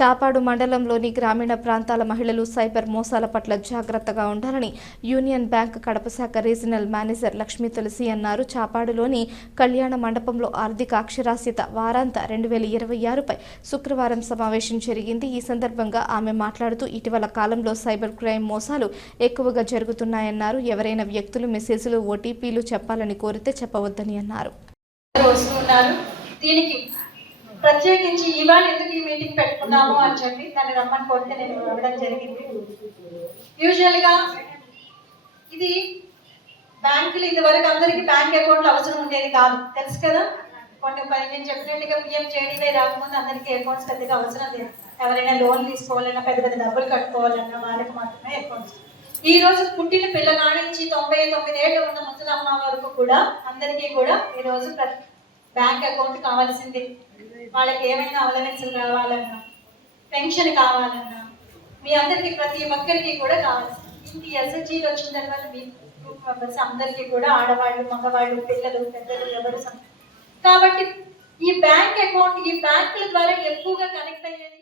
చాపాడు మండలంలోని గ్రామీణ ప్రాంతాల మహిళలు సైబర్ మోసాల పట్ల జాగ్రత్తగా ఉండాలని యూనియన్ బ్యాంక్ కడప శాఖ రీజనల్ మేనేజర్ లక్ష్మీ తులసి అన్నారు. చాపాడులోని కళ్యాణ మండపంలో ఆర్థిక అక్షరాస్యత వారాంత 2026పై శుక్రవారం సమావేశం జరిగింది. ఈ సందర్భంగా ఆమె మాట్లాడుతూ ఇటీవల కాలంలో సైబర్ క్రైమ్ మోసాలు ఎక్కువగా జరుగుతున్నాయన్నారు. ఎవరైనా వ్యక్తులు మెసేజ్లు, ఓటీపీలు చెప్పాలని కోరితే చెప్పవద్దని అన్నారు. ప్రత్యేకించి ఇవాళ ఎందుకు ఈ మీటింగ్ పెట్టుకున్నాము అని చెప్పి దాన్ని రమ్మని కోరితే నేను ఇవ్వడం జరిగింది. యూజువల్గా ఇది బ్యాంకులు ఇదివరకు అందరికీ బ్యాంక్ అకౌంట్లు అవసరం ఉండేది కాదు, తెలుసు కదా. నేను చెప్పినట్టుగా PMJDY రాకముందు అందరికీ అకౌంట్స్ పెద్దగా అవసరం లేదు. ఎవరైనా లోన్ తీసుకోవాలన్నా, పెద్ద పెద్ద డబ్బులు కట్టుకోవాలన్నా వాళ్ళకి మాత్రమే అకౌంట్స్. ఈ రోజు పుట్టిన పిల్లగాడి నుంచి 99 ఏళ్ళు ఉన్న ముసలమ్మ వరకు కూడా అందరికీ కూడా ఈ రోజు బ్యాంక్ అకౌంట్ కావాల్సిందే. వాళ్ళకి ఏమైనా అవలవెన్సులు కావాలన్నా, పెన్షన్ కావాలన్నా, మీ అందరికి ప్రతి ఒక్కరికి కూడా కావాల్సింది. ఇంటి SHGలు వచ్చిన తర్వాత మీ గ్రూప్ మెంబర్స్ అందరికీ కూడా ఆడవాళ్ళు, మగవాళ్ళు, పిల్లలు, పెద్దలు ఎవరు. కాబట్టి ఈ బ్యాంక్ అకౌంట్ ఈ బ్యాంకుల ద్వారా ఎక్కువగా కనెక్ట్ అయ్యేది